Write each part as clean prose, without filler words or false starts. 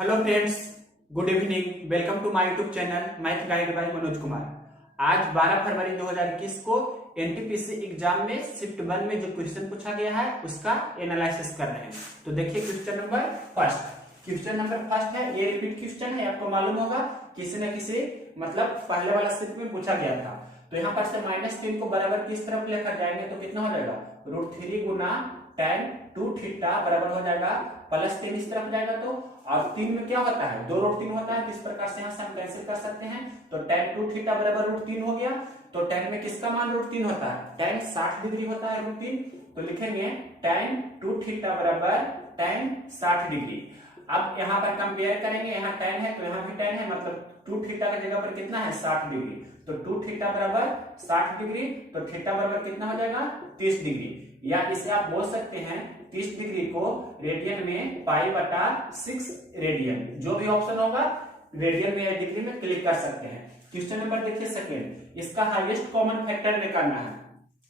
Hello friends, good evening. Welcome to my YouTube channel math guide by Manoj Kumar. आज 12 फरवरी 2021 को NTPC exam में shift 1 में जो क्वेश्चन पूछा गया है उसका एनालिसिस कर रहे हैं। तो देखिए क्वेश्चन नंबर फर्स्ट है। ये रिपीट क्वेश्चन है, आपको मालूम होगा किसी न किसी मतलब पहले वाला शिफ्ट में पूछा गया था। तो यहाँ पर से -3 को बराबर किस तरफ लेकर जाएंगे तो कितना हो जाएगा, √3 गुना tan 2 थीटा बराबर हो जाएगा +3 इस तरफ जाएगा। तो और 3 में क्या होता है, 2√3 होता है। तो इस प्रकार से यहाँ से हम कैंसिल कर सकते हैं। तो tan 2 थीटा बराबर √3 हो गया। तो tan में किसका मान √3 होता है, tan 60 डिग्री होता है √3। तो लिखेंगे tan 2 थीटा बराबर tan 60 डिग्री। अब यहाँ पर कंपेयर करेंगे, यहाँ tan है तो यहाँ भी tan है, मतलब 2 थीटा की जगह पर कितना है 60 डिग्री। तो 2 थीटा बराबर 60 डिग्री। तो थीटा बराबर कितना हो जाएगा 30 डिग्री। या इसे आप बोल सकते हैं 30 डिग्री को रेडियन में π/6 रेडियन, जो भी ऑप्शन होगा रेडियन में या डिग्री में क्लिक कर सकते हैं। क्वेश्चन नंबर देखिए सेकेंड, इसका हाईएस्ट कॉमन फैक्टर निकालना है।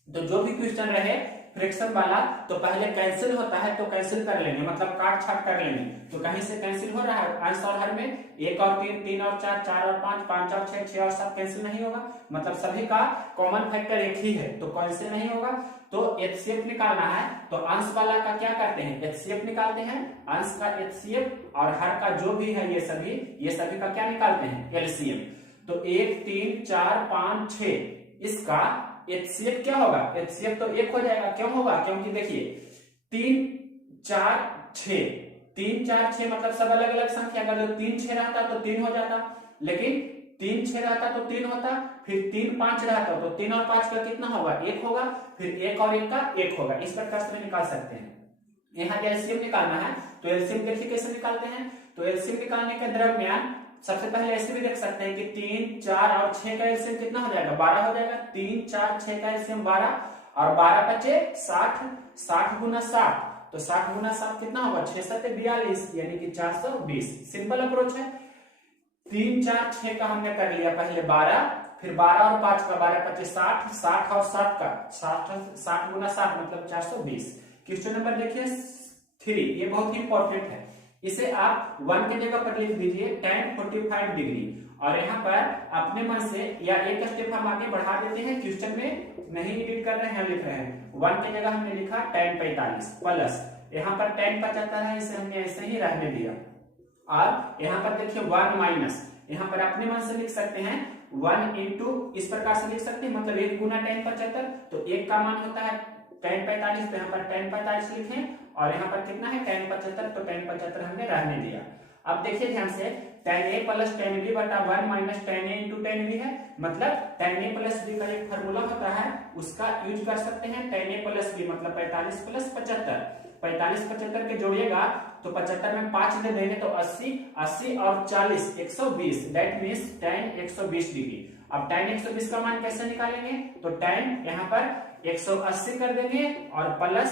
तो जो भी क्वेश्चन रहे फ्रैक्शन वाला तो पहले कैंसिल होता है तो कैंसिल कर लेंगे, मतलब काट छाट कर लेंगे। तो कहीं से कैंसिल हो रहा है अंश और हर में, 1 और 3, 3 और 4, 4 और 5, 5 और 6, 6 और 7 कैंसिल नहीं होगा, मतलब सभी का कॉमन फैक्टर एक ही है तो कैंसिल नहीं होगा। तो एचसीएफ निकालना है तो अंश वाला का क्या करते हैं, एचसीएफ निकालते हैं। अंश का एचसीएफ और हर का जो भी है ये सभी का क्या निकालते हैं, एलसीएम। तो 1, 3, 4, 5, 6 इसका एचसीएफ क्या होगा, एचसीएफ तो 1 हो जाएगा। क्यों होगा, क्योंकि देखिए 3, 4, 6, 3, 4, 6 मतलब सब अलग अलग संख्या। अगर 3, 6 रहता तो 3 हो जाता, लेकिन 3, 6 रहता तो 3 होता, फिर 3, 5 रहता तो 3 और 5 का कितना होगा 1 होगा, फिर 1 और 1 का 1 होगा। इस प्रकार से निकाल सकते हैं। यहाँ एलसीएम निकालना है तो एलसीएम देखिए कैसे निकालते हैं। तो एलसीएम निकालने के दरमियान सबसे पहले ऐसे भी देख सकते हैं कि 3, 4 और 6 का एलसीएम कितना हो जाएगा, 12 हो जाएगा। 3, 4, 6 का एलसीएम 12 और 12 बचे 60, 60 गुना 60। तो 60 गुना 7 कितना होगा, 6 7 42 यानी कि 420। सिंपल अप्रोच है। 3, 4, 6 का हमने कर लिया पहले 12, फिर 12 और 5 का 12 25 60, 60 और 7 का 60 गुना 60 मतलब 420। क्वेश्चन नंबर देखिए 3, ये बहुत ही इंपॉर्टेंट है। इसे आप 1 की जगह पर लिख दीजिए tan 45 डिग्री। और यहाँ पर अपने मन से या एक स्टेप हम आगे बढ़ा देते हैं, क्वेश्चन में नहीं एडिट कर रहे हैं, लिख रहे हैं। 1 की जगह हमने लिखा tan 45 प्लस यहाँ पर tan 75 है, इसे हमने ऐसे ही रहने दिया। और यहाँ पर देखिए 1 माइनस, यहाँ पर अपने मन से लिख सकते हैं 1 इंटू इस प्रकार से लिख सकते हैं, मतलब 1 गुना tan 75। तो 1 का मान होता है tan 45, तो यहाँ पर tan 45 लिखें। और यहाँ पर कितना है tan 75, तो tan 75 हमने रहने दिया। अब देखिए ध्यान से tan a plus tan b बटा 1 minus tan a into tan b है, मतलब tan a प्लस b का एक फॉर्मूला होता है उसका यूज कर सकते हैं। tan a प्लस b मतलब 45 प्लस 75, 45 75 के जोड़िएगा तो 75 में 5 दे देंगे तो 80, 80 और 40 120, दैट मींस tan 120 डिग्री। अब tan 120 का मान कैसे निकालेंगे, तो tan यहाँ पर 180 कर देंगे और प्लस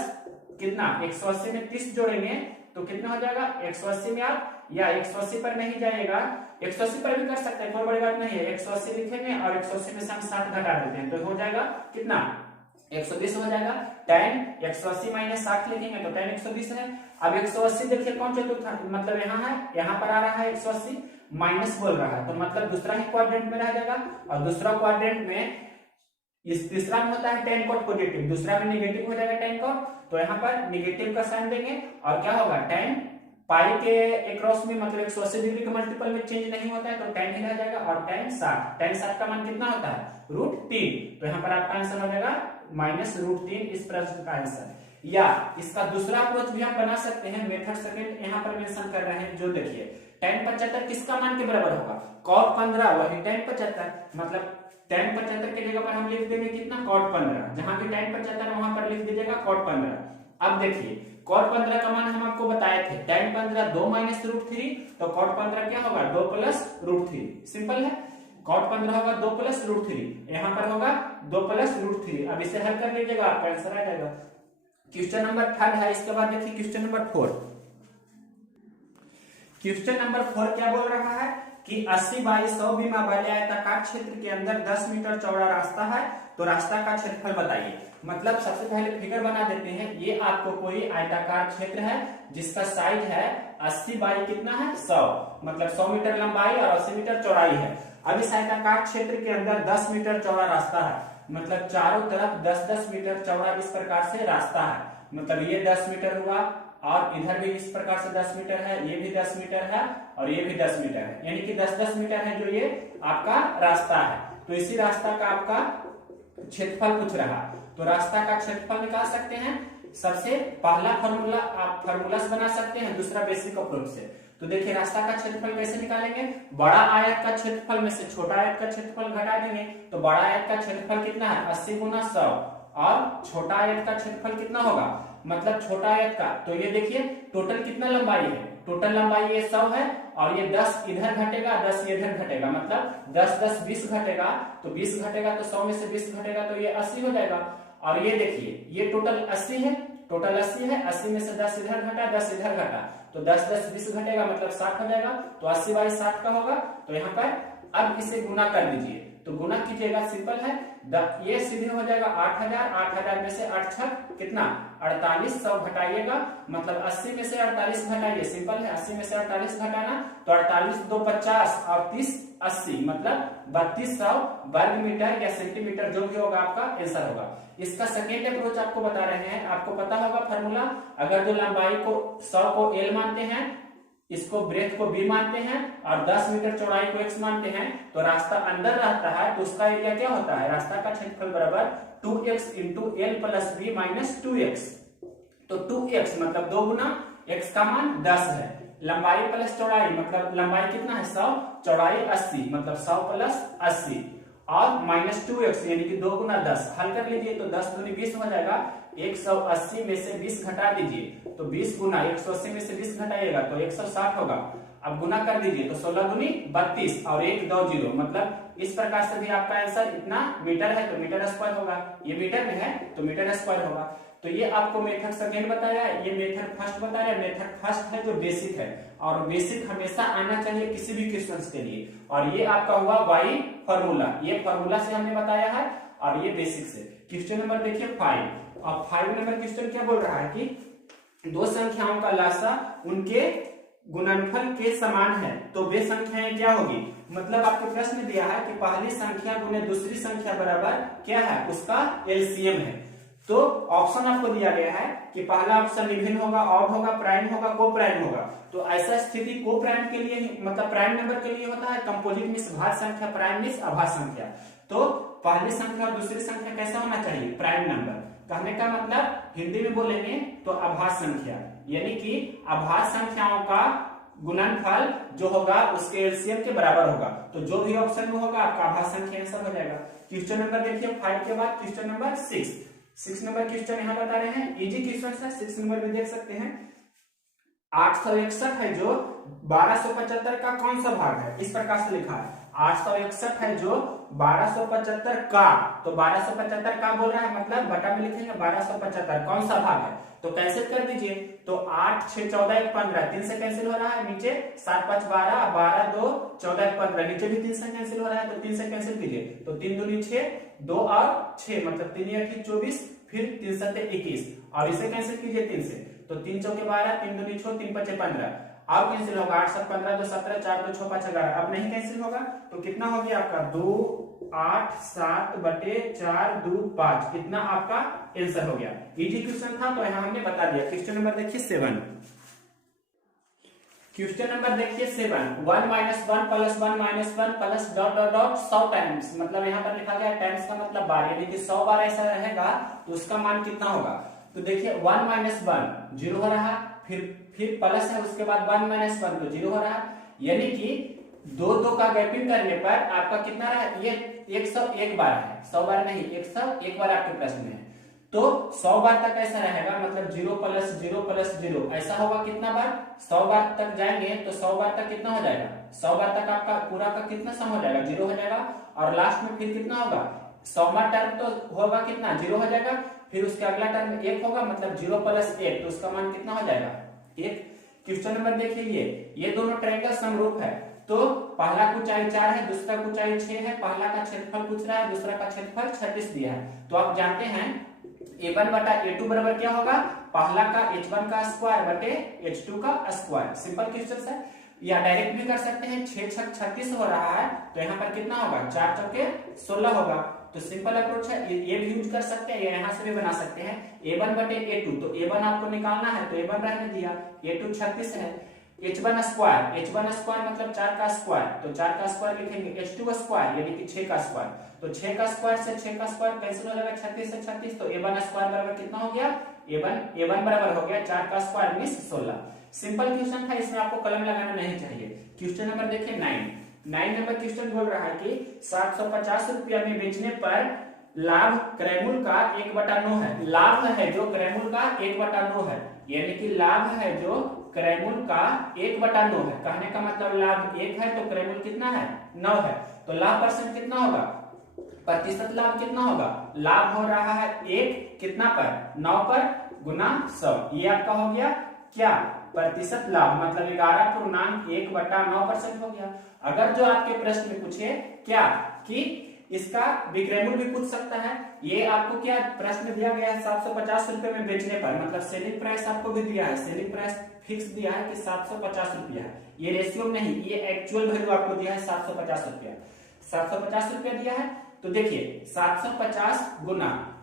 कितना 180 में 30 जोड़ेंगे तो कितना हो जाएगा 180 में आप, या 180 पर नहीं जाइएगा, 180 पर भी कर सकते हैं, कोई बड़ी बात नहीं है। 180 लिखेंगे और 180 में से हम 60 घटा देते हैं तो हो जाएगा कितना 120 हो जाएगा। tan 180 माइनस 60 लिखेंगे तो tan 120 है। अब 180 देखिए कौन चतुर्थ मतलब यहाँ है, यहाँ पर आ रहा है 180 माइनस बोल रहा है, तो मतलब दूसरा ही क्वाड्रेंट में रह जाएगा। और दूसरा क्वाड्रेंट में इस तीसरा में होता है tan cot पॉजिटिव, दूसरा में नेगेटिव हो जाएगा tan cot। तो यहाँ पर नेगेटिव का साइन देंगे और क्या होगा tan पाई के अक्रॉस में मतलब 180 डिग्री के मल्टीपल में चेंज नहीं होता है तो tan ही रह जाएगा। और tan 60 का मान कितना होता है √3, तो यहाँ पर आपका आंसर हो जाएगा -√3 इस प्रश्न का आंसर। या इसका दूसरा अप्रोच भी आप बना सकते हैं, मेथड सेकंड यहाँ पर मेंशन कर रहे हैं। जो देखिए tan 75 किसका मान के बराबर होगा, cot 15 वही tan 75, मतलब tan 75 की जगह पर हम लिख देंगे कितना cot 15, जहां भी tan 75 वहां पर लिख दीजिएगा cot 15। अब देखिए cot 15 का मान हम आपको बताए थे tan 15 2 माइनस √3, तो cot 15 क्या होगा 2 प्लस √3। सिंपल है, cot 15 होगा 2 प्लस √3, यहाँ पर होगा 2 प्लस √3। अब इसे हल कर लीजिएगा आपका आंसर आ जाएगा। क्वेश्चन नंबर 3 है। इसके बाद देखिए क्वेश्चन नंबर 4। क्वेश्चन नंबर 4 क्या बोल रहा है कि 80 बाई 100 बीमा वाले आयताकार क्षेत्र के अंदर 10 मीटर चौड़ा रास्ता है, तो रास्ता का क्षेत्रफल बताइए। मतलब सबसे पहले फिगर बना देते हैं। ये आपको कोई आयताकार क्षेत्र है जिसका साइज है 80 बाई कितना है 100, मतलब 100 मीटर लंबाई और 80 मीटर चौड़ाई है। अब इस आयताकार क्षेत्र के अंदर 10 मीटर चौड़ा रास्ता है, मतलब चारों तरफ 10-10 मीटर चौड़ा इस प्रकार से रास्ता है। मतलब ये 10 मीटर हुआ और इधर भी इस प्रकार से 10 मीटर है, ये भी 10 मीटर है और ये भी 10 मीटर है, यानी कि 10-10 मीटर है जो ये आपका रास्ता है। तो इसी रास्ता का आपका क्षेत्रफल पूछ रहा, तो रास्ता का क्षेत्रफल निकाल सकते हैं। सबसे पहला फॉर्मूला आप फॉर्मूला से बना सकते हैं, दूसरा बेसिक अप्रोच से। तो देखिए रास्ता का क्षेत्रफल कैसे निकालेंगे, बड़ा आयत का क्षेत्रफल में से छोटा आयत का क्षेत्रफल घटा देंगे। तो बड़ा आयत का क्षेत्रफल कितना है 80 गुना 100 और छोटा आयत का क्षेत्रफल कितना होगा, मतलब छोटा आयत का, तो ये देखिए टोटल कितना लंबाई है, टोटल लंबाई ये 100 है और ये 10 इधर घटेगा 10 इधर घटेगा, मतलब 10-10 20 घटेगा, तो 20 घटेगा तो 100 में से 20 घटेगा तो ये 80 हो जाएगा। और ये देखिए ये टोटल 80 है, टोटल 80 है, 80 में से 10 इधर घटा 10 इधर घटा, तो 10-10 20 घटेगा मतलब 60 हो जाएगा, तो 80 बाई 60 का होगा। तो यहाँ पर अब इसे गुना कर दीजिए, तो गुना कीजिएगा सिंपल है, ये सीधे हो जाएगा 8000, 8000 में से 8 छक कितना 48, 100 घटाइएगा, मतलब 80 में से 48 घटाइए, सिंपल है 80 में से 48 घटाना, तो 48 2 50 और 30 80, मतलब 3200 वर्ग मीटर या सेंटीमीटर जो भी होगा आपका आंसर होगा। इसका सेकेंड अप्रोच आपको बता रहे हैं, आपको पता होगा फॉर्मूला, अगर जो लंबाई को 100 को L मानते हैं, इसको ब्रेथ को B मानते हैं और 10 मीटर चौड़ाई को X मानते हैं, तो रास्ता अंदर रहता है तो उसका एरिया क्या होता है, रास्ता का क्षेत्रफल बराबर 2x into L plus B minus 2x। तो 2x मतलब 2 गुना x का मान 10 है, लंबाई प्लस चौड़ाई मतलब लंबाई कितना है 100, चौड़ाई 80, मतलब 100 प्लस 80 और माइनस 2x यानी कि 2 गुना 10, हल कर लीजिए तो 10 दूनी 20 हो जाएगा, 180 में से 20 घटा दीजिए तो 20 गुना 180 में से 20 घटाइएगा तो 160 होगा। अब गुना कर दीजिए तो 16 दूनी 32 और 1 2 0, मतलब इस प्रकार से भी आपका आंसर इतना मीटर है तो मीटर स्क्वायर होगा, ये मीटर में है तो मीटर स्क्वायर होगा। तो ये आपको मेथड सेकेंड बताया, ये मेथड फर्स्ट बताया। मेथड फर्स्ट है जो बेसिक है और बेसिक हमेशा आना चाहिए किसी भी क्वेश्चन के लिए, और ये आपका हुआ वाई फॉर्मूला, ये फॉर्मूला से हमने बताया है और ये बेसिक से। क्वेश्चन नंबर देखिए 5, और 5 नंबर क्वेश्चन क्या बोल रहा है कि दो संख्याओं का लासा उनके गुणनफल के समान है तो वे संख्याएं क्या होगी, मतलब आपको प्रश्न दिया है कि पहली संख्या गुने दूसरी संख्या बराबर क्या है, उसका एलसीएम है। तो ऑप्शन आपको दिया गया है कि पहला ऑप्शन विभिन्न होगा, ऑड होगा, प्राइम होगा, को प्राइम होगा। तो ऐसा स्थिति को प्राइम के लिए मतलब प्राइम नंबर के लिए होता है, कंपोजिट मींस भाज्य संख्या, प्राइम मींस अभाज्य संख्या। तो पहली संख्या और दूसरी संख्या कैसा होना चाहिए, प्राइम नंबर। कहने का मतलब हिंदी में बोलेंगे तो अभाज्य संख्या, यानी कि अभाज्य संख्याओं का गुणनफल जो होगा उसके एलसीएम के बराबर होगा। तो जो भी ऑप्शन में होगा आपका अभाज्य संख्या आंसर हो जाएगा। क्वेश्चन नंबर देखिए 5 के बाद क्वेश्चन नंबर 6 नंबर क्वेश्चन यहाँ बता रहे हैं, इजी क्वेश्चन है, 6 नंबर भी देख सकते हैं। 861 है जो 1275 का कौन सा भाग है, इस प्रकार से लिखा है। 861 है जो 1275 का, तो 1275 का बोल रहा है मतलब बटा में लिखेंगे 1275 कौन सा भाग है, तो कैंसिल कर दीजिए। तो 8 6 14 1 15, 3 से कैंसिल हो रहा है, नीचे 7 5 12 12 2 14 1 15, नीचे भी 3 से कैंसिल हो रहा है तो 3 से कैंसिल कीजिए, तो 3 दूनी 6, 2 और 6 मतलब 3 8 24, फिर 3 7 21 और इसे कैंसिल कीजिए 3 से, तो 3 चौके 12, 3 दूनी 6, 3 5 15, अब कैंसिल होगा 8 7 15 2 17 4 2 6 5 11, अब नहीं कैंसिल होगा तो कितना हो गया आपका 2 8 7 बटे 4 2 5, कितना आपका आंसर हो गया। इजी क्वेश्चन था तो यहाँ हमने बता दिया। क्वेश्चन नंबर देखिए 7, क्वेश्चन नंबर देखिए 7, 1 - 1 + 1 - 1 plus dot dot dot 100 times, मतलब यहाँ पर लिखा गया टाइम्स का मतलब बार, यानी कि 100 बार ऐसा रहेगा तो उसका मान कितना होगा। तो देखिए 1 - 1 0 हो रहा, फिर प्लस है उसके बाद 1 - 1 तो 0 हो रहा, यानी कि 2 का गैपिंग करने पर आपका कितना रहा, ये 101 बार है, 100 बार नहीं 101 बार आपके प्रश्न में है। तो 100 बार तक ऐसा रहेगा, मतलब 0 + 0 + 0 ऐसा होगा कितना बार, 100 बार तक जाएंगे तो 100 बार तक कितना हो जाएगा, 100 बार तक आपका पूरा का कितना सम हो जाएगा, 0 हो जाएगा, और लास्ट में फिर कितना होगा 100वां टर्म तो होगा कितना 0 हो जाएगा, फिर उसके अगला टर्म 1 होगा, मतलब 0 + 1 तो उसका मान कितना हो जाएगा 1। क्वेश्चन नंबर देखिए ये दोनों ट्रायंगल समरूप है, तो पहला की ऊंचाई 4 है, दूसरा की ऊंचाई 6 है, पहला का क्षेत्रफल पूछ रहा है, दूसरा का क्षेत्रफल 36 दिया है। तो आप जानते हैं A1 बटा A2 बराबर क्या होगा, पहला का h1 का स्क्वायर बटे h2 का स्क्वायर। सिंपल क्वेश्चन है, या डायरेक्ट भी कर सकते हैं। 6 छक 36 हो रहा है तो यहाँ पर कितना होगा, 4 चौके 16 होगा। तो सिंपल अप्रोच है, ये भी यूज कर सकते हैं, या यहाँ से भी बना सकते हैं। a1 बटे a2, तो a1 आपको निकालना है तो a1 रहने दिया, a2 36 है। h1 स्क्वायर मतलब 4 का स्क्वायर, तो 4 का स्क्वायर लिखेंगे। h2 स्क्वायर यानी कि 6 का स्क्वायर, तो 6 का स्क्वायर से 6 का स्क्वायर कैंसिल हो जाएगा, 36 से 36, तो a1 स्क्वायर बराबर कितना हो गया, a1 बराबर हो गया 4 का स्क्वायर मींस 16। सिंपल क्वेश्चन था, इसमें आपको कलम लगाना नहीं चाहिए। क्वेश्चन नंबर देखिए 9 नंबर क्वेश्चन बोल रहा है कि 750 रुपया में बेचने पर लाभ क्रयमूल्य का 1/9 है। लाभ है जो क्रयमूल्य का 1/9 है, यानी कि लाभ है जो क्रयमूल्य का 1/9 है। कहने का मतलब लाभ 1 है तो क्रयमूल्य कितना है, 9 है। तो लाभ परसेंट कितना होगा, प्रतिशत लाभ कितना होगा, लाभ हो रहा है 1 कितना पर, 9 पर गुना 100। ये आपका हो गया क्या, प्रतिशत लाभ, मतलब 11.1/9% हो गया। अगर जो आपके प्रश्न में पूछे क्या कि इसका विक्रयमूल्य भी पूछ सकता है। ये आपको क्या प्रश्न दिया गया है, 750 रुपए में बेचने पर, मतलब सेलिंग प्राइस आपको भी दिया है, सेलिंग प्राइस फिक्स दिया है कि 750 रुपया है। ये रेशियो नहीं, ये एक्चुअल वैल्यू आपको दिया है 750 रुपया, 750 रुपया दिया है। तो देखिए 750 गुना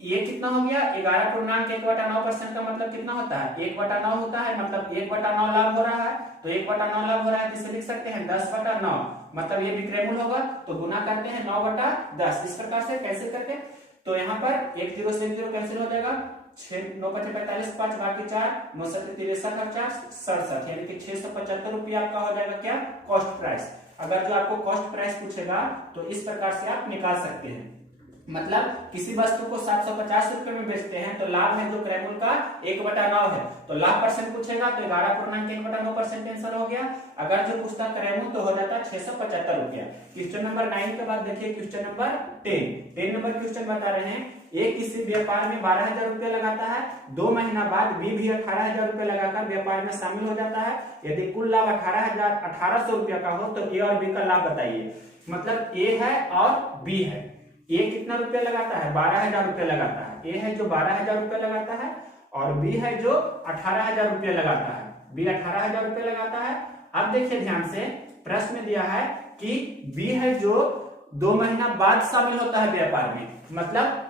ये कितना हो गया, 11.1/9% का मतलब कितना होता है, 1/9 होता है, मतलब 1/9 लाभ हो रहा है। तो 1/9 लाभ हो रहा है, किसे लिख सकते हैं 10/9, मतलब ये विक्रयमूल्य होगा। तो गुना करते हैं 9/10, इस प्रकार से कैंसिल करके। तो यहाँ पर 1 0 से 1 0 कैंसिल हो जाएगा, 6 9 5 45 5 बाकी 4 9 7 63 और 4 67, यानी कि 675 रुपया आपका हो जाएगा क्या, कॉस्ट प्राइस। अगर जो आपको कॉस्ट प्राइस पूछेगा तो इस प्रकार से आप निकाल सकते हैं। मतलब किसी वस्तु को 750 रुपए में बेचते हैं तो लाभ है जो क्रयमूल्य का 1/9 है। तो लाभ परसेंट पूछेगा तो 11.1/9% आंसर हो गया। अगर जो पूछता क्रयमूल्य तो हो जाता 675 रुपया। क्वेश्चन नंबर 9 के बाद देखिए क्वेश्चन नंबर 10 नंबर क्वेश्चन बता रहे हैं, ए किसी व्यापार में 12,000 रुपया लगाता है, 2 महीना बाद बी भी 18,000 रुपया लगाकर व्यापार में शामिल हो जाता है। यदि कुल लाभ 18,100 रुपया का हो तो ए और बी का लाभ बताइए। मतलब ए है और बी है। ए कितना रुपया लगाता है, 12,000 रुपया लगाता है। ए है जो 12,000 रुपया लगाता है और बी है जो 18,000 रुपया लगाता है। बी 18,000 रुपया लगाता है। अब देखिए ध्यान से, प्रश्न में दिया है कि बी है जो 2 महीना बाद शामिल होता है व्यापार में, मतलब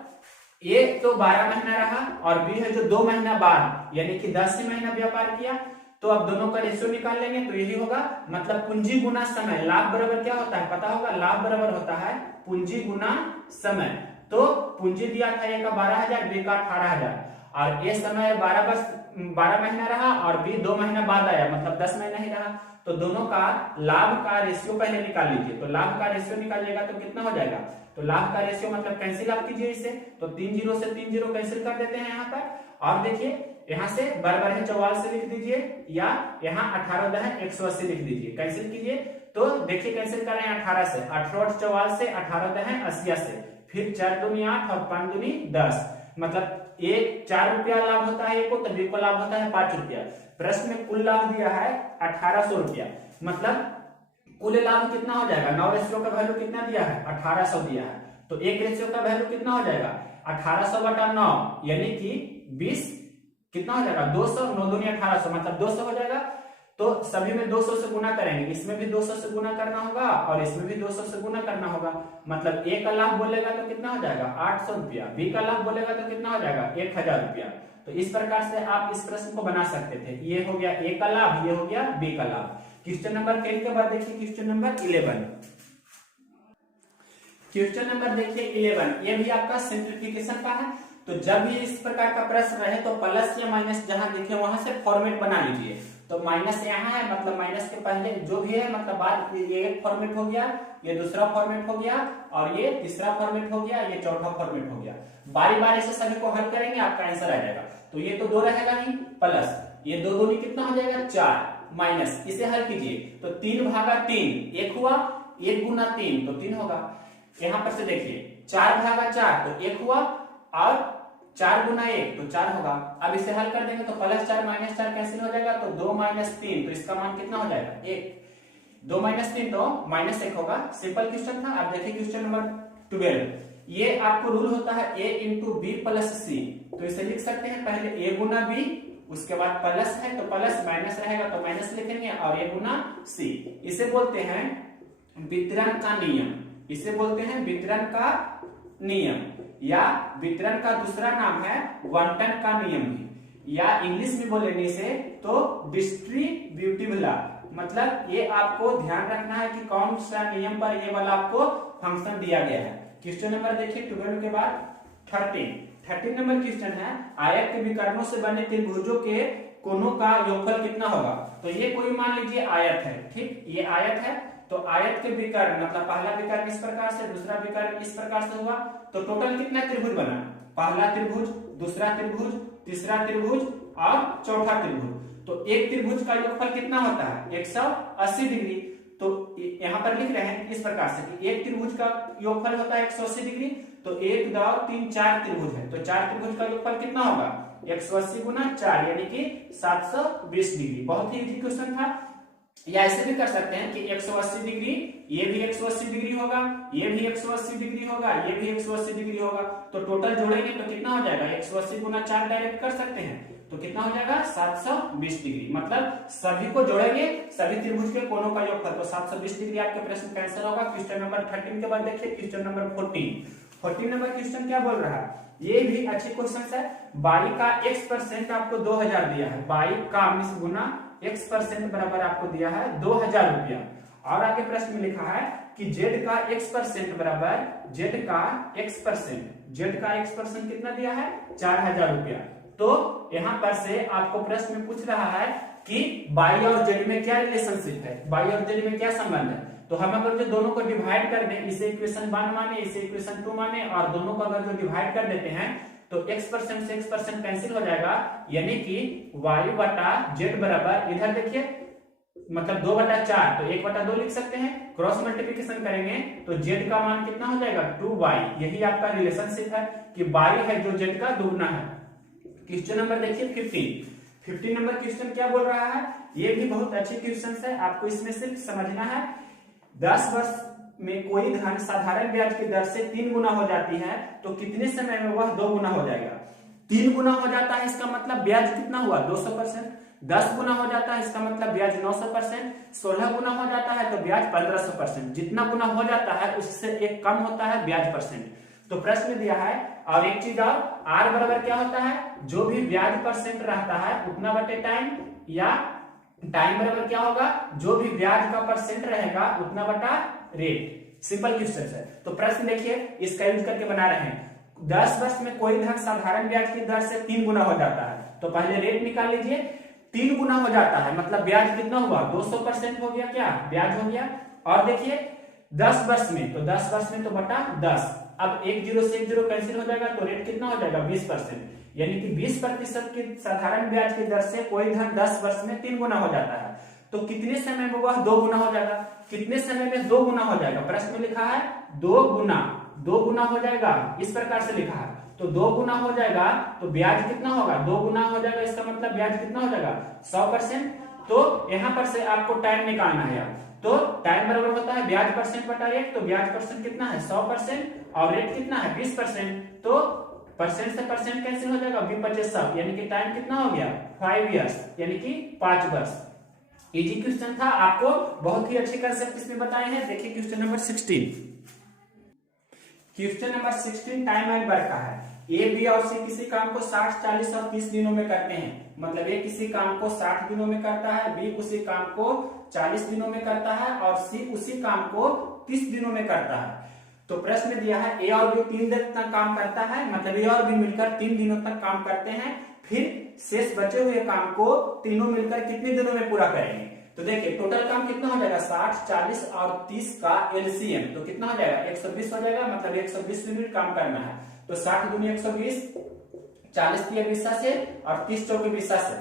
ए तो 12 महीना रहा और बी है जो 2 महीना बाद, यानी कि 10 ही महीना व्यापार किया। तो अब दोनों का रेशियो निकाल लेंगे तो यही होगा, मतलब पूंजी गुना समय। लाभ बराबर क्या होता है पता होगा, लाभ बराबर होता है पूंजी गुना समय। तो पूंजी दिया था ए का 12,000, बी का 18,000, और ये समय 12 महीना रहा और बी 2 महीना बाद आया, मतलब 10 महीना ही रहा। तो दोनों का लाभ का रेशियो पहले निकाल लीजिए। तो लाभ का रेशियो निकालिएगा तो कितना हो जाएगा, तो लाभ का रेशियो मतलब कैंसिल आप कीजिए इसे, तो 3 0 से 3 0 कैंसिल कर देते हैं यहाँ पर। और देखिए यहाँ से बराबर है 44 से लिख दीजिए, या यहाँ 18 दह 180 लिख दीजिए, कैंसिल कीजिए। तो देखिए कैंसिल कर रहे हैं 18 से, 18 और 44 से, 18 दह 80 से, फिर 4 दूनी 8 और 5 दूनी 10, मतलब एक 4 रुपया लाभ होता है एक को, तो बी को लाभ होता है 5 रुपया। प्रश्न में कुल लाभ दिया है 1800 रुपया, मतलब कुल लाभ कितना हो जाएगा, 9 रेशियो का वैल्यू कितना दिया है 1800 दिया है, तो एक रेशियो का वैल्यू कितना हो जाएगा 1800/9, यानी कि 20 कितना हो जाएगा 200, 9 दूनी 1800, मतलब 200 हो जाएगा। तो सभी में 200 से गुना करेंगे, इसमें भी 200 से गुना करना होगा और इसमें भी 200 से गुना करना होगा, मतलब ए का लाभ बोलेगा तो कितना हो जाएगा 800 रुपया, बी का लाभ बोलेगा तो कितना हो जाएगा 1000 रुपया। तो इस प्रकार से आप इस प्रश्न को बना सकते थे। ये हो गया ए का लाभ, ये हो गया बी का लाभ। क्वेश्चन नंबर 10 के बाद देखिए क्वेश्चन नंबर 11। क्वेश्चन नंबर देखिए 11, ये भी आपका सिंप्लीफिकेशन का है। तो जब भी इस प्रकार का प्रश्न रहे तो प्लस या माइनस जहां दिखे वहां से फॉर्मेट बना लीजिए। तो माइनस यहाँ है, मतलब माइनस के पहले जो भी है, मतलब बाद ये एक फॉर्मेट हो गया, ये दूसरा फॉर्मेट हो गया और ये तीसरा फॉर्मेट हो गया, ये चौथा फॉर्मेट हो गया। बारी बारी से सभी को हल करेंगे, आपका आंसर आ जाएगा। तो ये तो 2 रहेगा नहीं, प्लस ये 2 दूनी कितना हो जाएगा 4, माइनस इसे हल कीजिए तो 3/3 1 हुआ, 1 गुना 3 तो 3 होगा। यहाँ पर से देखिए 4/4 तो 1 हुआ और 4 गुना 1 तो 4 होगा। अब इसे हल कर देंगे तो +4 -4 कैंसिल हो जाएगा, तो 2 - 3 तो इसका मान कितना हो जाएगा 1, 2 - 3 तो -1 होगा। सिंपल क्वेश्चन था। अब देखिए क्वेश्चन नंबर 12, ये आपको रूल होता है a इंटू बी प्लस सी, तो इसे लिख सकते हैं पहले a गुना बी, उसके बाद प्लस है तो प्लस, माइनस रहेगा तो माइनस लिखेंगे, और a गुना सी। इसे बोलते हैं वितरण का नियम, इसे बोलते हैं वितरण का नियम, या वितरण का दूसरा नाम है बंटन का नियम भी, या इंग्लिश में बोलेंगे इसे तो डिस्ट्रीब्यूटिव लॉ। मतलब ये आपको ध्यान रखना है कि कौन सा नियम पर ये वाला आपको फंक्शन दिया गया है। क्वेश्चन नंबर देखिए 12 के बाद 13 नंबर क्वेश्चन है, आयत के विकर्णों से बने त्रिभुजों के कोनों का योगफल कितना होगा। तो ये कोई मान लीजिए आयत है, ठीक, ये आयत है, तो आयत के विकर्ण मतलब पहला विकर्ण इस प्रकार से, दूसरा विकर्ण इस प्रकार से होगा, तो टोटल कितना त्रिभुज बना, पहला त्रिभुज, दूसरा त्रिभुज, तीसरा त्रिभुज और चौथा त्रिभुज। तो एक त्रिभुज का योगफल कितना होता है 180 डिग्री। तो यहाँ पर लिख रहे हैं इस प्रकार से कि एक त्रिभुज का योगफल होता है 180 डिग्री, तो 1 2 3 4 त्रिभुज है, तो 4 त्रिभुज का योगफल कितना होगा 180 गुना 4 यानी कि 720 डिग्री। बहुत ही इजी क्वेश्चन था। या ऐसे भी कर सकते हैं कि 180 डिग्री, ये भी 180 डिग्री होगा, ये भी 180 डिग्री होगा, ये भी 180 डिग्री होगा, तो टोटल जोड़ेंगे तो कितना हो जाएगा 180 गुना 4 डायरेक्ट कर सकते हैं, तो कितना हो जाएगा 720 डिग्री। मतलब सभी को जोड़ेंगे, सभी त्रिभुज के कोनों का योगफल, तो 720 डिग्री आपके प्रश्न का आंसर होगा। क्वेश्चन नंबर 13 के बाद देखिए क्वेश्चन नंबर 14 नंबर क्वेश्चन क्या बोल रहा है, ये भी अच्छे क्वेश्चन है। बाई का x% आपको 2000 दिया है, बाई का मिस गुना x% बराबर आपको दिया है 2000 रुपया, और आगे प्रश्न में लिखा है कि z का x% बराबर z का x% कितना दिया है 4000 रुपया। तो यहाँ पर से आपको प्रश्न में पूछ रहा है कि बाई और z में क्या रिलेशनशिप है, बाई और z में क्या संबंध है। तो हम अगर जो दोनों को डिवाइड कर दें, इसे इक्वेशन 1 माने, इसे इक्वेशन 2 माने, और दोनों को अगर जो डिवाइड कर देते हैं तो x% से x% कैंसिल हो जाएगा, यानी कि y बटा z बराबर, इधर देखिए मतलब 2/4, तो 1/2 लिख सकते हैं, क्रॉस मल्टीप्लिकेशन करेंगे तो z का मान कितना हो जाएगा 2y। यही आपका रिलेशनशिप है कि y है जो z का दुगना है। क्वेश्चन नंबर देखिए 15 नंबर क्वेश्चन क्या बोल रहा है, ये भी बहुत अच्छे क्वेश्चन है, आपको इसमें सिर्फ समझना है। 10 वर्ष में कोई धन साधारण ब्याज की दर से 3 गुना हो जाती है, तो कितने समय में वह 2 गुना हो जाएगा। 3 गुना हो जाता है इसका मतलब ब्याज कितना हुआ 200%, 10 गुना हो जाता है इसका मतलब ब्याज 900%, 16 गुना हो जाता है तो ब्याज 1500%। जितना गुना हो जाता है उससे एक कम होता है ब्याज परसेंट। तो प्रश्न दिया है, और एक चीज और, आर बराबर क्या होता है, जो भी ब्याज परसेंट रहता है उतना बटे टाइम, या टाइम बराबर क्या होगा, जो भी ब्याज का परसेंट रहेगा उतना बटा रेट। सिंपल क्वेश्चन है। तो प्रश्न देखिए इसका यूज करके बना रहे हैं। 10 वर्ष में कोई धन साधारण ब्याज की दर से 3 गुना हो जाता है, तो पहले रेट निकाल लीजिए। 3 गुना हो जाता है मतलब ब्याज कितना हुआ 200% हो गया, क्या ब्याज हो गया। और देखिए 10 वर्ष में, तो 10 वर्ष में तो बटा 10, अब 1 0 से 1 0 कैंसिल हो जाएगा, तो रेट कितना हो जाएगा 20%, यानी कि 20% की साधारण ब्याज की दर से कोई धन 10 वर्ष में 3 गुना हो जाता है, तो कितने समय में वह 2 गुना हो जाएगा, कितने समय में 2 गुना हो जाएगा। प्रश्न में लिखा है 2 गुना हो जाएगा, इस प्रकार से लिखा है, तो 2 गुना हो जाएगा तो ब्याज कितना होगा 2 गुना हो जाएगा, इसका मतलब ब्याज कितना हो जाएगा 100%। तो यहाँ पर से आपको टाइम निकालना है, तो टाइम बराबर होता है ब्याज परसेंट बटा रेट, तो ब्याज परसेंट कितना है 100% और रेट कितना है 20%, तो परसेंट से परसेंट कैंसिल हो जाएगा 20/50, यानी कि टाइम कितना हो गया 5 इयर्स, यानी कि 5 वर्ष। इजी क्वेश्चन था, आपको बहुत ही अच्छे कंसेप्ट इसमें बताए हैं। देखिए question number 16, question number 16 time and work का है। ए बी और सी किसी काम को 60, 40 और 30 दिनों में करते हैं, मतलब ए किसी काम को 60 दिनों में करता है, बी उसी काम को 40 दिनों में करता है और सी उसी काम को 30 दिनों में करता है। तो प्रश्न में दिया है ए और बी 3 दिन तक काम करता है, मतलब ए और बी मिलकर 3 दिनों तक काम करते हैं, फिर शेष बचे हुए काम को तीनों मिलकर कितने दिनों में पूरा करेंगे। तो देखिए टोटल काम कितना हो जाएगा 60, 40 और 30 का एलसीएम, तो कितना हो जाएगा 120 हो जाएगा, मतलब 120 मिनट काम करना है। तो 60 दूनी 120, 40 दिया 20 से और 30 चौके 20 से,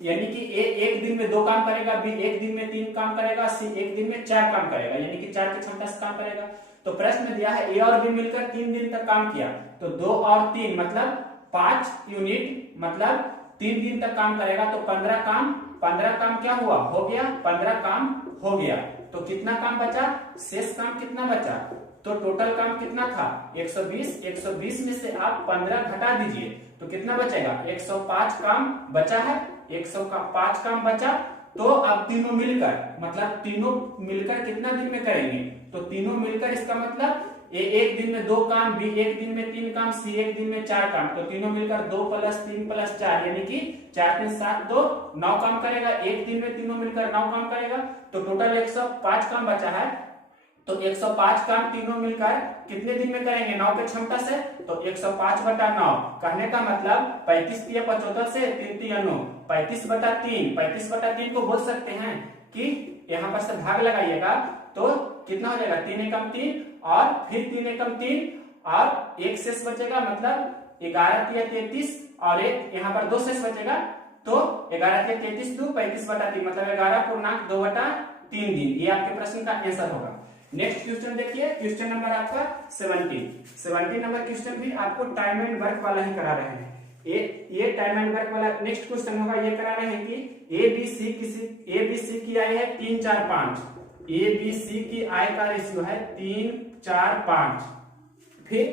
यानी कि ए एक दिन में 2 काम करेगा, बी एक दिन में 3 काम करेगा, सी एक दिन में 4 काम करेगा, यानी कि 4 की क्षमता से काम करेगा। तो प्रश्न में दिया है ए और बी मिलकर 3 दिन तक काम किया, तो 2 और 3 मतलब 5 यूनिट, मतलब 3 दिन तक काम करेगा, तो 15 काम क्या हुआ हो गया, 15 काम हो गया। तो कितना काम बचा, शेष काम कितना बचा, तो टोटल काम कितना था 120। 120 में से आप 15 घटा दीजिए तो कितना बचेगा 105 काम बचा है। 105 काम बचा तो अब तीनों मिलकर मतलब तीनों मिलकर कितना दिन में करेंगे, तो तीनों मिलकर इसका मतलब ए एक दिन में 2 काम, बी एक दिन में 3 काम, सी एक दिन में 4 काम, तो तीनों मिलकर 2 + 3 + 4 यानी कि 4 3 7 2 9 काम करेगा। एक दिन में तीनों मिलकर 9 काम करेगा तो टोटल 105 काम बचा है। तो 105 काम तीनों मिलकर कितने दिन में करेंगे 9 के क्षमता से, तो 105/9 कहने का मतलब 35 × 75 से 3 × 9 35/3। 35/3 को बोल सकते हैं कि यहाँ पर से भाग लगाइएगा तो कितना हो जाएगा 3 एकम 3 और फिर 3 एकम 3 और एक शेष बचेगा मतलब 11 × 33 और एक यहाँ पर 2 शेष बचेगा तो 11 × 33 2 35/3 मतलब 11.2/3 दिन। ये आपके प्रश्न का आंसर होगा। नेक्स्ट क्वेश्चन देखिए, क्वेश्चन नंबर आपका 17 नंबर क्वेश्चन भी आपको टाइम एंड वर्क वाला ही करा रहे हैं। ये टाइम एंड वर्क वाला नेक्स्ट क्वेश्चन होगा। ये करा रहे हैं कि ABC की आय है 3 4 5। ABC की आय का रेशियो है 3 4 5। फिर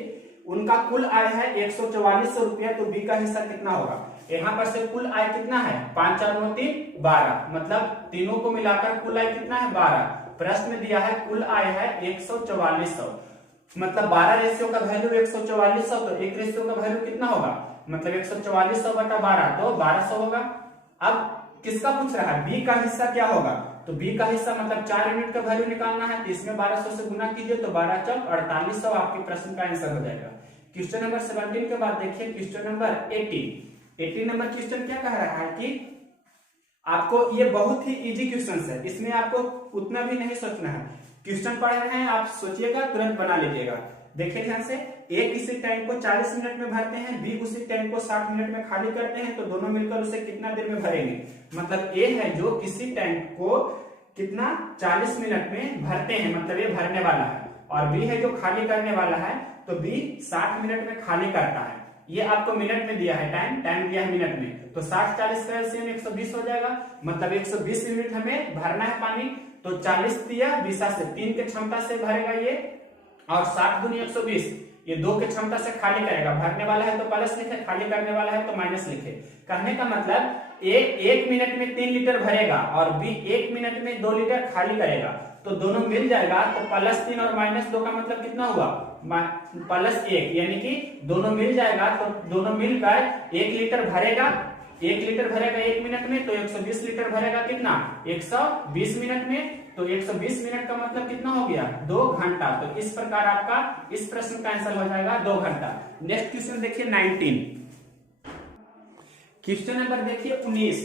उनका कुल आय है 144 रुपया, तो बी का हिस्सा कितना होगा। यहाँ पर से कुल आय कितना है 5 4 9 3 12 मतलब तीनों को मिलाकर कुल आय कितना है 12। प्रश्न में दिया है कुल आय है 14400 मतलब 12 रेशियो का वैल्यू 14400, तो एक रेशियो का वैल्यू कितना होगा मतलब 14400/12 तो 1200 होगा। अब किसका पूछ रहा है बी का हिस्सा क्या होगा, तो बी का हिस्सा मतलब 4 यूनिट का वैल्यू निकालना है, तो इसमें 1200 से गुना कीजिए तो 12 × 4800 आपके प्रश्न का आंसर हो जाएगा। क्वेश्चन नंबर 17 के बाद देखिए क्वेश्चन नंबर 18 नंबर क्वेश्चन क्या कह रहा है कि आपको ये बहुत ही इजी क्वेश्चन है, इसमें आपको उतना भी नहीं सोचना है। क्वेश्चन पढ़ रहे हैं आप सोचिएगा तुरंत बना लीजिएगा। देखिए ध्यान से, ए किसी टैंक को 40 मिनट में भरते हैं, बी उसी टैंक को 60 मिनट में खाली करते हैं, तो दोनों मिलकर उसे कितना देर में भरेंगे। मतलब ए है जो किसी टैंक को कितना 40 मिनट में भरते हैं मतलब ये भरने वाला है, और बी है जो खाली करने वाला है तो बी 60 मिनट में खाली करता है। ये आपको मिनट में दिया है, टाइम दिया है मिनट में, तो 60 40 का एलसीएम 120 हो जाएगा मतलब 120 यूनिट हमें भरना है पानी। तो 40 दिया 20 से 3 के क्षमता से भरेगा ये, और 60 × 120 ये 2 के क्षमता से खाली करेगा। भरने वाला है तो प्लस लिखे, खाली करने वाला है तो माइनस लिखे। कहने का मतलब एक मिनट में 3 लीटर भरेगा और बी 1 मिनट में 2 लीटर खाली करेगा, तो दोनों मिल जाएगा तो +3 और -2 का मतलब कितना हुआ +1 यानी कि दोनों मिल जाएगा तो दोनों मिलकर 1 लीटर भरेगा। 1 लीटर भरेगा 1 मिनट में, तो 120 लीटर भरेगा कितना 120 मिनट में, तो 120 मिनट का मतलब कितना हो गया 2 घंटा। तो इस प्रकार आपका इस प्रश्न का आंसर हो जाएगा 2 घंटा। नेक्स्ट क्वेश्चन देखिए 19 क्वेश्चन नंबर देखिए 19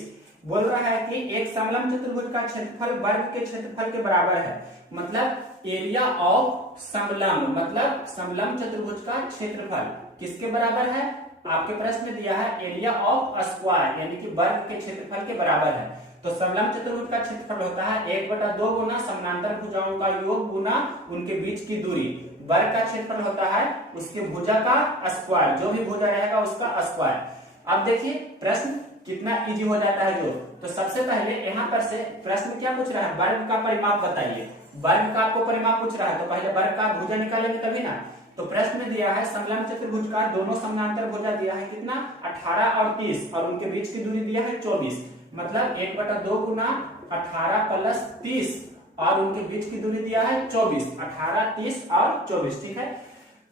बोल रहा है कि एक समलंब चतुर्भुज का क्षेत्रफल वर्ग के क्षेत्रफल के बराबर है। मतलब एरिया ऑफ समलंब मतलब समलंब चतुर्भुज का क्षेत्रफल किसके बराबर है, आपके प्रश्न में दिया है एरिया ऑफ स्क्वायर यानी कि वर्ग के क्षेत्रफल के बराबर है। तो समलंब चतुर्भुज का क्षेत्रफल होता है 1/2 गुना समानांतर भुजाओं का योग गुना उनके बीच की दूरी। वर्ग का क्षेत्रफल होता है उसके भुजा का स्क्वायर, जो भी भुजा रहेगा उसका स्क्वायर। अब देखिए प्रश्न कितना इजी हो जाता है जो, तो सबसे पहले यहाँ पर से प्रश्न क्या पूछ रहा है वर्ग का परिमाप बताइए। वर्ग का आपको परिमाप पूछ रहा है तो पहले वर्ग का भुजा निकालेंगे तभी ना। तो प्रश्न में दिया है समलंब चतुर्भुज का दोनों समानांतर भुजा दिया है कितना 18 और 30 और उनके बीच की दूरी दिया है 24 मतलब 1/2 गुना 18 + 30 और उनके बीच की दूरी दिया है 24 18 30 और 24 ठीक है।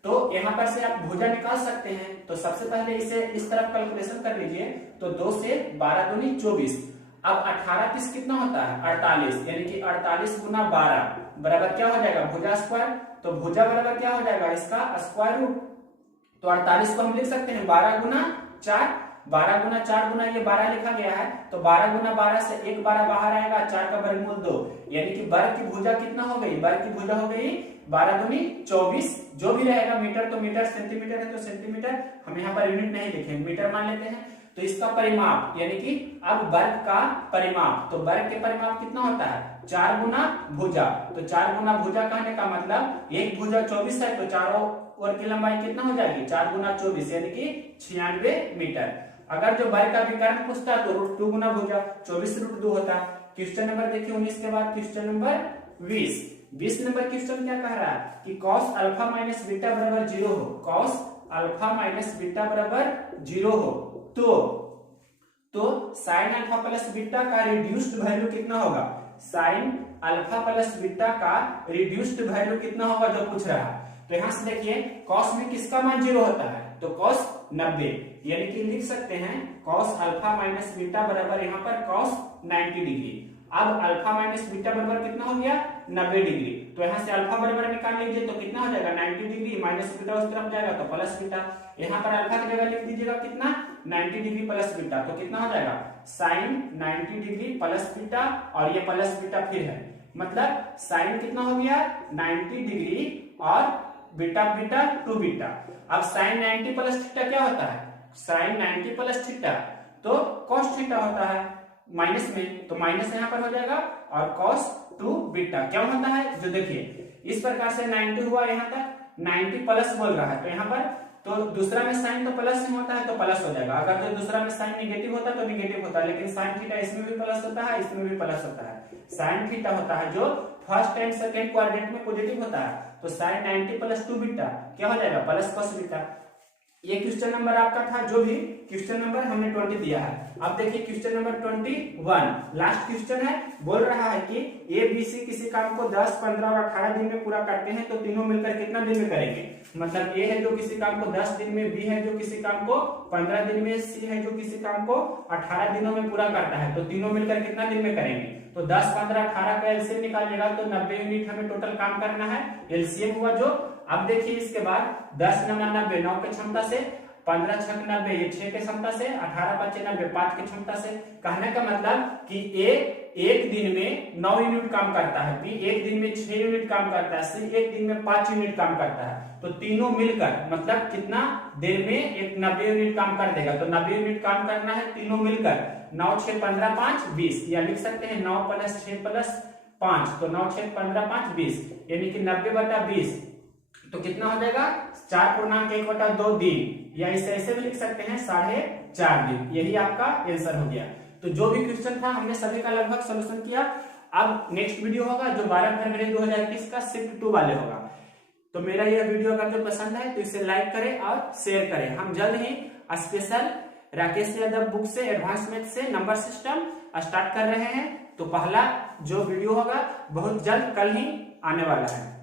तो यहाँ पर से आप भुजा निकाल सकते हैं। तो सबसे पहले इसे इस तरफ कैलकुलेशन कर लीजिए तो 2 से 12 दूनी 24। अब 18 30 कितना होता है 48 यानी कि 48 × 12 बराबर क्या हो जाएगा भुजा स्क्वायर। तो भुजा बराबर क्या हो जाएगा इसका स्क्वायर रूट। तो 48 को हम लिख सकते हैं 12 × 4 12 × 4 गुना ये 12 लिखा गया है तो 12 × 12 से एक 12 बाहर आएगा 4 का वर्गमूल 2 यानी कि वर्ग की भुजा कितना हो गई वर्ग की भुजा हो गई 12 दूनी 24। जो भी रहेगा मीटर तो मीटर, सेंटीमीटर है तो सेंटीमीटर, हम यहाँ पर यूनिट नहीं लिखे मीटर मान लेते हैं। तो इसका परिमाप यानी कि अब वर्ग का परिमाप, तो वर्ग के परिमाप कितना होता है 4 गुना भुजा। तो 4 गुना भुजा कहने का मतलब एक भुजा 24 है तो चारों ओर की लंबाई कितना हो जाएगी 4 गुना 24 यानी कि 96 मीटर। अगर जो वर्ग का विकर्ण पूछता है तो √2 गुना भुजा 24 √2 होता है। क्वेश्चन नंबर देखिए 19 के बाद क्वेश्चन नंबर 20 20 नंबर क्वेश्चन क्या कह रहा है कि cos अल्फा माइनस बीटा बराबर 0 हो, cos अल्फा माइनस बीटा बराबर 0 हो तो साइन अल्फा प्लस बीटा का रिड्यूस्ड वैल्यू कितना होगा, साइन अल्फा प्लस बीटा का रिड्यूस्ड वैल्यू कितना होगा जो पूछ रहा है। तो यहां से देखिए cos में किसका मान 0 होता है, तो cos 90, यानी कि लिख सकते हैं cos अल्फा माइनस बीटा बराबर यहाँ पर cos 90 डिग्री। अब अल्फा माइनस बीटा बराबर कितना हो गया 90 डिग्री, तो यहाँ से अल्फा बराबर निकाल लीजिए तो कितना हो जाएगा 90 डिग्री, माइनस बीटा उस तरफ जाएगा तो प्लस बीटा। यहाँ पर अल्फा की जगह लिख दीजिएगा कितना 90 डिग्री प्लस बीटा, तो कितना हो जाएगा साइन 90 डिग्री प्लस बीटा, और ये प्लस बीटा फिर है, मतलब साइन कितना हो गया 90 डिग्री और बीटा बीटा 2 बीटा। अब साइन 90 प्लस थीटा क्या होता है, साइन 90 प्लस थीटा तो cos थीटा होता है माइनस में, तो माइनस यहाँ पर हो जाएगा और cos 2 बीटा क्या होता है, जो देखिए इस प्रकार से 90 हुआ, यहाँ तक 90 प्लस बोल रहा है, तो यहाँ पर तो दूसरा में साइन तो प्लस में होता है तो प्लस हो जाएगा, अगर जो दूसरा में साइन निगेटिव होता है तो निगेटिव होता है, लेकिन साइन थीटा इसमें भी प्लस होता है इसमें भी प्लस होता है। साइन थीटा होता है जो फर्स्ट एंड सेकेंड क्वाड्रेंट में पॉजिटिव होता है, तो साइन 90 प्लस 2 बीटा क्या हो जाएगा प्लस cos बीटा। ये क्वेश्चन नंबर आपका था, जो भी क्वेश्चन नंबर हमने 20 दिया है। अब देखिए क्वेश्चन नंबर 21 लास्ट क्वेश्चन है, बोल रहा है कि ए बी सी किसी काम को 10, 15 और 18 दिन में पूरा करते हैं तो तीनों मिलकर कितना दिन में करेंगे। मतलब ए है जो किसी काम को 10 दिन में, बी है जो किसी काम को 15 दिन में, सी है जो किसी काम को 18 दिनों में पूरा करता है, तो तीनों मिलकर कितना दिन में करेंगे। तो 10, 15, 18 का एलसीएम निकालिएगा तो 90 यूनिट हमें टोटल काम करना है, एलसीएम हुआ जो। अब देखिए इसके बाद 10 9 90, 9 की क्षमता से, 15 6 90, ये 6 के क्षमता से, 18 5 90, 5 की क्षमता से। कहने का मतलब कि ए एक दिन में 9 यूनिट काम करता है, बी एक दिन में 6 यूनिट काम करता है, सी एक दिन में 5 यूनिट काम करता है, तो तीनों मिलकर मतलब कितना देर में एक 90 यूनिट काम कर देगा। तो 90 यूनिट काम करना है तीनों मिलकर, 9 6 15 5 20, या लिख सकते हैं 9 + 6 + 5, तो 9 6 15 5 20, यानी कि 90/20, तो कितना हो जाएगा 4.1/2 दिन, या इसे ऐसे भी लिख सकते हैं 4.5 दिन। यही आपका आंसर हो गया। तो जो भी क्वेश्चन था हमने सभी का लगभग सॉल्यूशन किया। अब नेक्स्ट वीडियो होगा जो 12 फरवरी 2021 का शिफ्ट 2 वाले होगा। तो मेरा यह वीडियो अगर जो पसंद है तो इसे लाइक करें और शेयर करें। हम जल्द ही स्पेशल राकेश यादव बुक से एडवांस मैथ से नंबर सिस्टम स्टार्ट कर रहे हैं, तो पहला जो वीडियो होगा बहुत जल्द कल ही आने वाला है।